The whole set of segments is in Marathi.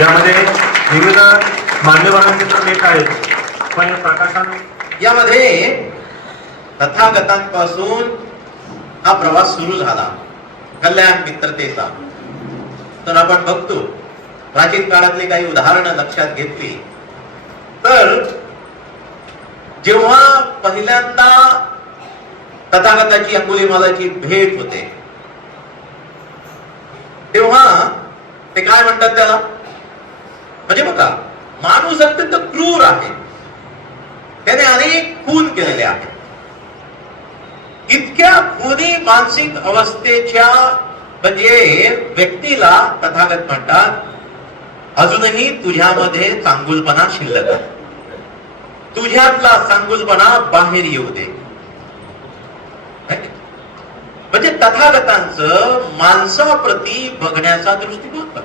यामध्ये विविध मान्यवरांचे तर लेख आहेत. पण प्रकाशन यामध्ये तथागतांपासून हा प्रवास सुरू झाला. कल्याण मित्रतेचा. तर आपण बघतो प्राचीन काळातली काही उदाहरणं लक्षात घेतली. तर जेव्हा पहिल्यांदा तथागताची अंगुलीमालाची भेट होते तेव्हा ते काय म्हणतात त्याला? म्हणजे बघा माणूस अत्यंत क्रूर आहे. त्याने अनेक खून केलेले आहेत. इतक्या खुनी मानसिक अवस्थेच्या म्हणजे व्यक्तीला तथागत म्हणतात अजूनही तुझ्यामध्ये चांगुलपणा शिल्लक आहे. तुझ्यातला चांगुलपणा बाहेर येऊ दे. म्हणजे तथागतांचं माणसाप्रती बघण्याचा दृष्टिकोन बघ.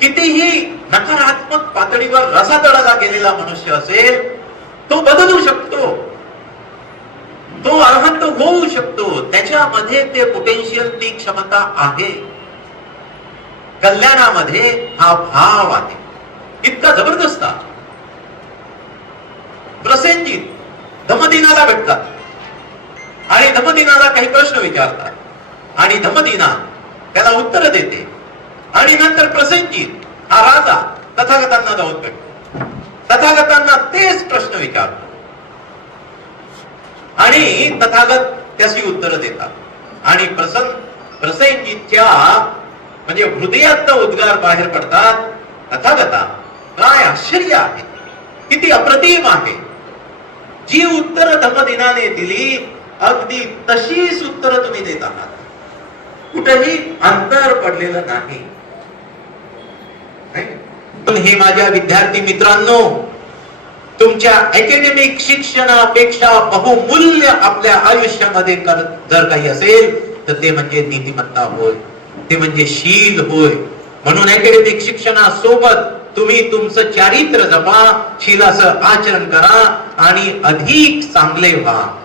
कितीही नकारात्मक पातळीवर रसातळाला गेलेला मनुष्य असेल तो बदलू शकतो. तो अर्हत होऊ शकतो. त्याच्यामध्ये ते पोटेन्शियल ती क्षमता आहे. कल्याणामध्ये हा भाव आहे. इतका जबरदस्त आहे. प्रसेनजीत धमदिनाला भेटतात. आणि धमदिनाला काही प्रश्न विचारतात. आणि धमदिना त्याला उत्तर देते. आणि नंतर प्रसंगीत हा राजा तथागतांना जाऊन भेटतो तथागतांना तेच प्रश्न विचारतो. आणि तथागत त्याची उत्तर देतात. आणि प्रसंग प्रसेनजीतच्या म्हणजे हृदयात उद्गार बाहेर पडतात. तथागता काय आश्चर्य आहे. किती अप्रतिम आहे. जी उत्तर धमदिनाने दिली अगदी तशीच उत्तर तुम्ही देत आहात. कुठेही अंतर पडलेलं नाही? पण हे माझ्या विद्यार्थी मित्रांनो तुमच्या अकॅडमिक शिक्षणापेक्षा बहुमूल्य आपल्या आयुष्यामध्ये जर काही असेल तर ते म्हणजे नीतिमत्ता होय ते म्हणजे शील होय. म्हणून अकॅडमिक शिक्षणासोबत तुम्ही तुमचं चारित्र्य जपा शीलाचं आचरण करा आणि अधिक चांगले व्हा.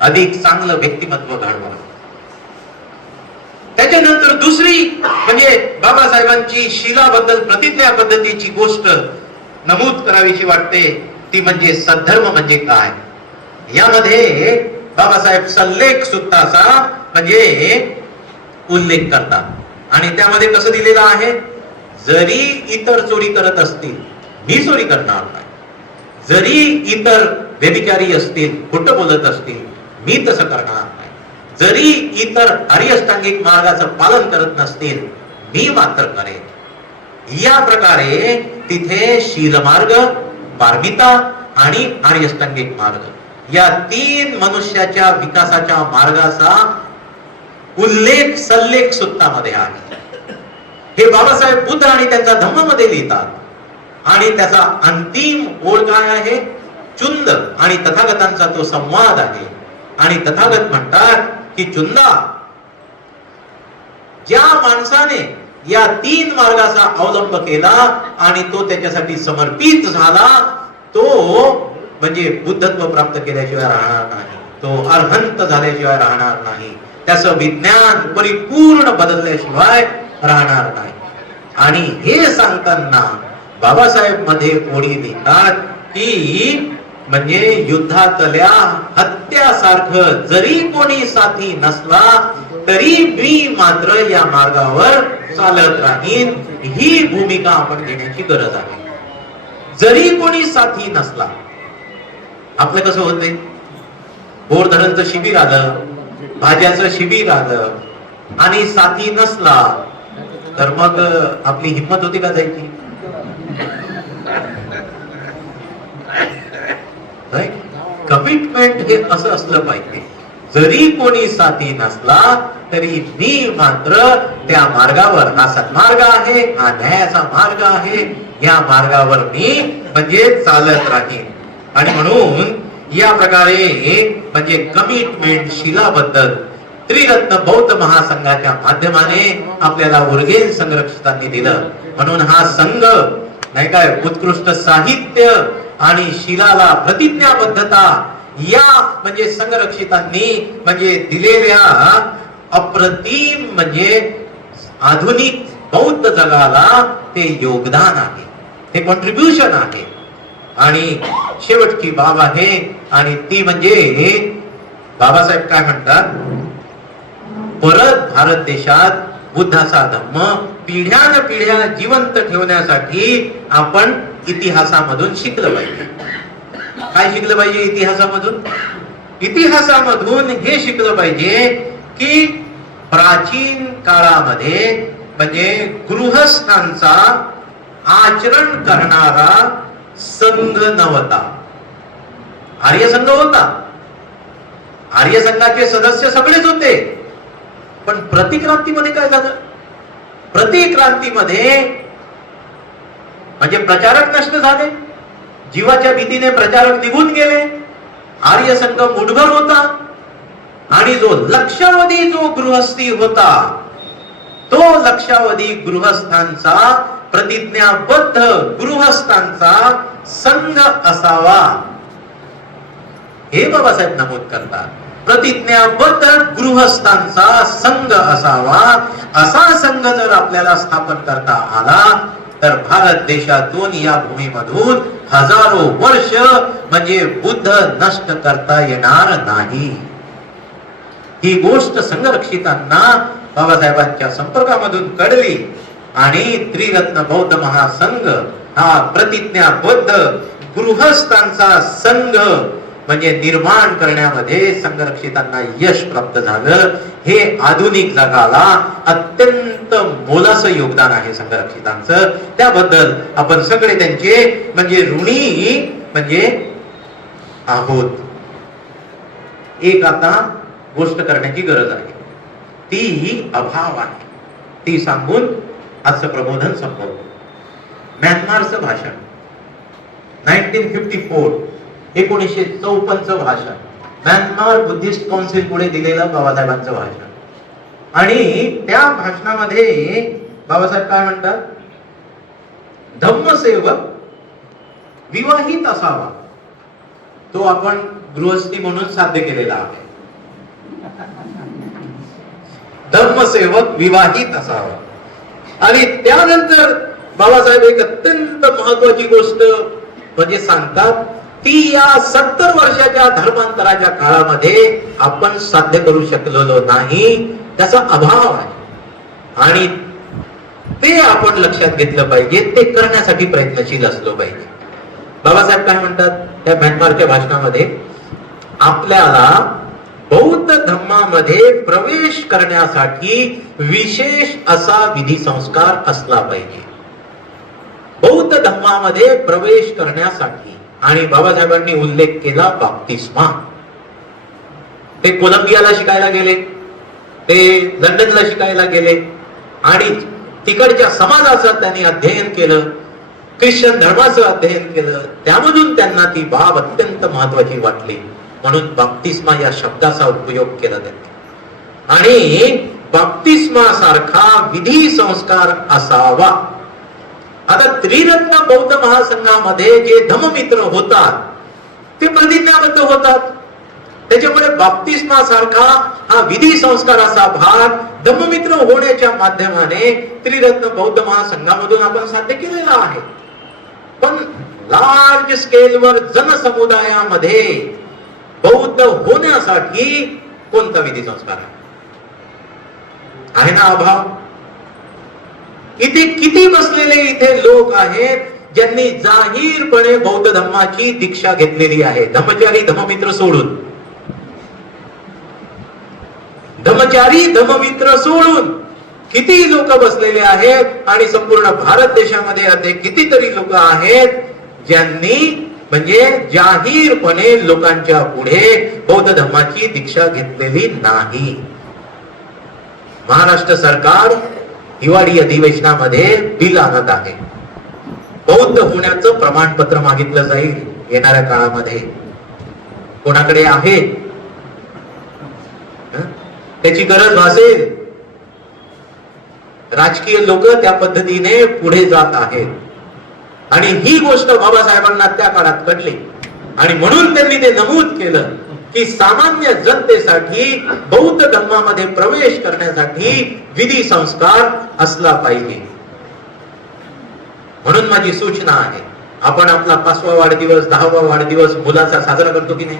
अधिक चांगलं व्यक्तिमत्व घडवा. त्याच्यानंतर दुसरी म्हणजे बाबासाहेबांची शिलाबद्दल प्रतिज्ञा पद्धतीची गोष्ट नमूद करावीशी वाटते ती म्हणजे सद्धर्म म्हणजे काय? यामध्ये बाबासाहेब सल्लेख सुद्धाचा म्हणजे उल्लेख करतात. आणि त्यामध्ये कसं दिलेलं आहे? जरी इतर चोरी करत असतील मी चोरी करणार नाही. जरी इतर व्यभिचारी असतील खोटं बोलत असतील मी तसं करणार नाही जरी इतर हरिअष्टांगिक मार्गाचं पालन करत नसतील मी मात्र करेन. या प्रकारे तिथे शीलमार्ग पारमिता आणि आर्यष्टांगिक मार्ग. या तीन मनुष्याच्या विकासाच्या मार्गाचा उल्लेख सल्लेख सुत्तामध्ये आहे. हे बाबासाहेब बुद्ध आणि त्यांच्या धम्मामध्ये लिहितात. आणि त्याचा अंतिम ओळ काय आहे? चुंद आणि तथागतांचा तो संवाद आहे. आणि तथागत म्हणतात की चुंदा ज्या माणसाने या तीन मार्गाचा अवलंब केला आणि तो त्याच्यासाठी समर्पित झाला तो म्हणजे बुद्धत्व प्राप्त केल्याशिवाय राहणार नाही. तो अर्हंत झाल्याशिवाय राहणार नाही. त्याचं विज्ञान परिपूर्ण बदलल्याशिवाय राहणार नाही. आणि हे सांगताना बाबासाहेबमध्ये ओळी देतात की म्हणजे युद्धातल्या हत्यासारखं जरी कोणी साथी नसला तरी मी मात्र या मार्गावर चालत राहीन. ही भूमिका आपण घेण्याची गरज आहे. जरी कोणी साथी नसला आपलं कसं होतंय? बोरधरणचं शिबिर आलं भाज्याचं शिबिर आलं आणि साथी नसला तर मग आपली हिंमत होती का जायची? कमिटमेंट हे असं असलं पाहिजे. जरी कोणी साथी नसला तरी मी मात्र त्या मार्गावर हा सन्मार्ग आहे हा न्यायाचा मार्ग आहे. या मार्गावर मी म्हणजे चालत राहीन. आणि म्हणून या प्रकारे म्हणजे कमिटमेंट शिलाबद्दल त्रिरत्न बौद्ध महासंघाच्या माध्यमाने आपल्याला उर्गेन संरक्षकांनी दिलं. म्हणून हा संघ नाही काय उत्कृष्ट साहित्य आणि शिलाला प्रतिज्ञाबद्धता या म्हणजे संरक्षितांनी म्हणजे दिलेल्या अप्रतिम म्हणजे आधुनिक बौद्ध जगाला ते योगदान आहे. ते कॉन्ट्रीब्युशन आहे. आणि शेवटची बाब आहे आणि ती म्हणजे बाबासाहेब काय म्हणतात? परत भारत देशात बुद्धाचा धम्म पिढ्यान पिढ्या जिवंत ठेवण्यासाठी आपण इतिहासामधून शिकलं पाहिजे. काय शिकलं पाहिजे इतिहासामधून? इतिहासामधून हे शिकलं पाहिजे की प्राचीन काळामध्ये म्हणजे गृहस्थांचा आचरण करणारा संघ नव्हता. आर्य संघ होता. आर्य संघाचे सदस्य सगळेच होते. पण प्रतिक्रांतीमध्ये काय झालं? प्रतिक्रांतीमध्ये म्हणजे प्रचारक नष्ट झाले. जीवाच्या भीतीने प्रचारक निघून गेले. आर्य संघ मुठभर होता. आणि जो लक्षावधी जो गृहस्थी होता तो लक्षावधी गृहस्थांचा प्रतिज्ञाबद्ध गृहस्थांचा संघ असावा. हे बाबासाहेब नमूद करतात. प्रतिज्ञाबद्ध गृहस्थांचा संघ असावा. असा संघ जर आपल्याला स्थापन करता आला तर भारत देशातून या भूमीमधून हजारो वर्ष म्हणजे बुद्ध नष्ट करता येणार नाही. ही गोष्ट संरक्षितांना बाबासाहेबांच्या संपर्कामधून कळली आणि त्रिरत्न बौद्ध महासंघ हा प्रतिज्ञाबद्ध गृहस्थांचा संघ म्हणजे निर्माण करण्यामध्ये संरक्षितांना यश प्राप्त झालं. हे आधुनिक जगाला अत्यंत मोलाचं योगदान आहे संरक्षितांचं त्याबद्दल आपण सगळे त्यांचे म्हणजे ऋणी म्हणजे आहोत. एक आता गोष्ट करण्याची गरज आहे. ती ही अभाव आहे. ती सांगून आजचं प्रबोधन संपवतो. म्यानमारचं भाषण. नाईन्टीन फिफ्टी फोर एकोणीसशे चौपन्नचं भाषण. म्यानमार बुद्धिस्ट कौन्सिल पुढे दिलेलं बाबासाहेबांचं भाषण. आणि त्या भाषणामध्ये बाबासाहेब काय म्हणतात? धम्मसेवक विवाहित असावा. तो आपण गृहस्थी म्हणून साध्य केलेला आहे. धर्मसेवक विवाहित असावा. आणि त्यानंतर बाबासाहेब एक अत्यंत महत्वाची गोष्ट म्हणजे सांगतात ती या सत्तर वर्षाच्या धर्मांतराच्या काळामध्ये आपण साध्य करू शकलेलो नाही त्याचा अभाव आहे. आणि ते आपण लक्षात घेतलं पाहिजे ते करण्यासाठी प्रयत्नशील असलो पाहिजे. बाबासाहेब काय म्हणतात त्या म्यानमारच्या भाषणामध्ये? आपल्याला बौद्ध धर्मामध्ये प्रवेश करण्यासाठी विशेष असा विधी संस्कार असला पाहिजे. बौद्ध धर्मामध्ये प्रवेश करण्यासाठी आणि बाबासाहेबांनी उल्लेख केला बाप्तिस्मा. ते कोलंबियाला शिकायला गेले. ते लंडनला शिकायला गेले. आणि तिकडच्या समाजाचं त्यांनी अध्ययन केलं. ख्रिश्चन धर्माचं अध्ययन केलं. त्यामधून त्यांना ती बाब अत्यंत महत्वाची वाटली. म्हणून बाप्तिस्मा या शब्दाचा उपयोग केला त्यांनी. आणि बाप्तिस्मा सारखा विधी संस्कार असावा. आता त्रिरत्न बौद्ध महासंघामध्ये जे धममित्र होतात ते प्रतिज्ञाबद्ध होतात. त्याच्यामुळे बाप्तिस्मा सारखा हा विधी संस्काराचा भाग धम्ममित्र होण्याच्या माध्यमाने त्रिरत्न बौद्ध महासंघामधून आपण साध्य केलेला आहे. पण लार्ज स्केलवर जनसमुदायामध्ये बौद्ध होण्यासाठी कोणता विधी संस्कार आहे? आहे ना अभाव? इथे किती बसलेले इथे लोक आहेत ज्यांनी जाहीरपणे बौद्ध धम्माची दीक्षा घेतलेली आहे. धर्मचारी धर्ममित्र सोडून. धर्मचारी धर्ममित्र सोडून किती लोक बसलेले आहेत आणि संपूर्ण भारत देशामध्ये असे कितीतरी लोक आहेत ज्यांनी म्हणजे जाहीरपणे लोकांच्या पुढे बौद्ध धर्माची दीक्षा घेतलेली नाही. महाराष्ट्र सरकार हिवाळी अधिवेशनामध्ये बिल आणत आहे. बौद्ध होण्याचं प्रमाणपत्र मागितलं जाईल येणाऱ्या काळामध्ये. कोणाकडे आहे? त्याची गरज भासेल. राजकीय लोक त्या पद्धतीने पुढे जात आहेत. आणि ही गोष्ट बाबासाहेबांना त्या काळात कळली. आणि म्हणून त्यांनी ते नमूद केलं. की सामान्य जनतेसाठी बौद्ध धर्मामध्ये प्रवेश करण्यासाठी विधी संस्कार असला पाहिजे. म्हणून माझी सूचना आहे आपण आपला पाचवा वाढदिवस दहावा वाढदिवस मुलाचा साजरा करतो की नाही?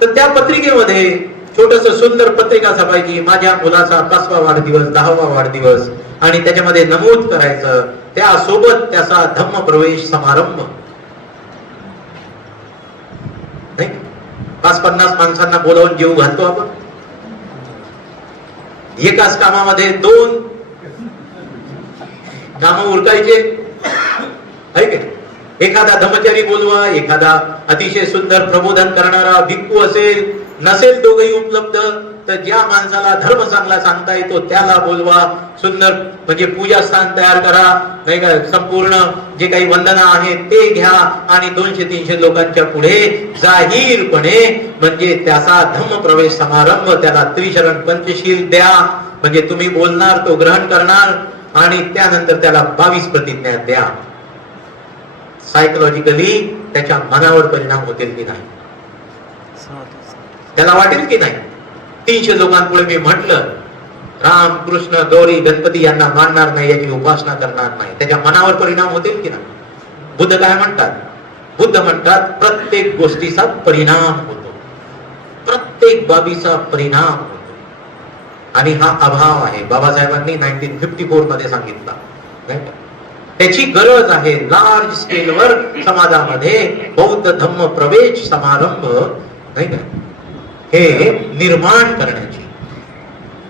तर त्या पत्रिकेमध्ये छोटस सुंदर पत्रिका छापायची माझ्या मुलाचा पाचवा वाढदिवस दहावा वाढदिवस आणि त्याच्यामध्ये नमूद करायचं त्यासोबत त्याचा धम्म प्रवेश समारंभ नाही पाच पन्नास माणसांना बोलावून जीव घालतो आपण? एकाच कामामध्ये दोन काम उरकायचे? आहे की? एखादा धमचारी बोलवा एखादा अतिशय सुंदर प्रबोधन करणारा भिक्खू असेल नसेल दोघही उपलब्ध तर ज्या माणसाला धर्म चांगला सांगता येतो त्याला बोलवा सुंदर म्हणजे पूजा स्थान तयार करा नाही का? संपूर्ण जे काही वंदना आहेत ते घ्या आणि दोनशे तीनशे लोकांच्या पुढे जाहीरपणे म्हणजे त्याचा धम्म प्रवेश समारंभ त्याला त्रिशरण पंचशील द्या. म्हणजे तुम्ही बोलणार तो ग्रहण करणार आणि त्यानंतर त्याला बावीस प्रतिज्ञा द्या. सायकोलॉजिकली त्याच्या मनावर परिणाम होतील की नाही? त्याला वाटेल की नाही? तीनशे लोकांपुढे मी म्हटलं राम कृष्ण गौरी गणपती यांना मानणार नाही याची उपासना करणार नाही. त्याच्या मनावर परिणाम होतील की ना बुद्ध काय म्हणतात? बुद्ध म्हणतात प्रत्येक गोष्टीचा परिणाम होतो. प्रत्येक बाबीचा परिणाम होतो. आणि हा अभाव आहे. बाबासाहेबांनी नाईन्टीन फिफ्टी फोरमध्ये सांगितला त्याची गरज आहे. लार्ज स्केलवर समाजामध्ये बौद्ध धम्म प्रवेश समारंभ नाही का? हे निर्माण करण्याची.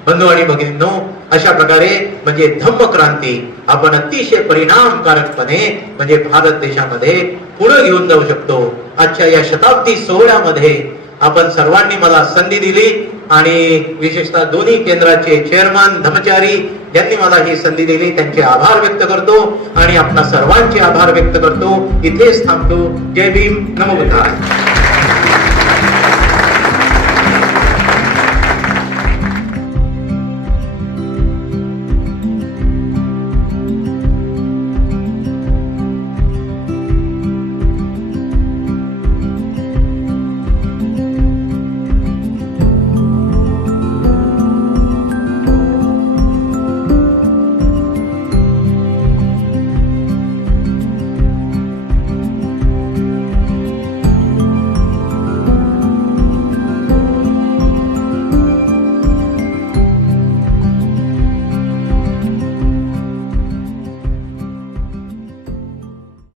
बंधू आणि भगिनींनो अशा प्रकारे म्हणजे धम्म क्रांती आपण अतिशय परिणामकारकपणे म्हणजे भारत देशामध्ये पुढे घेऊन जाऊ शकतो. आजच्या या शताब्दी सोहळ्यामध्ये आपण सर्वांनी मला संधी दिली आणि विशेषतः दोन्ही केंद्राचे चेअरमन धमचारी ज्यांनी मला ही संधी दिली. त्यांचे आभार व्यक्त करतो आणि आपला सर्वांचे आभार व्यक्त करतो. इथेच थांबतो. जय भीम. नमो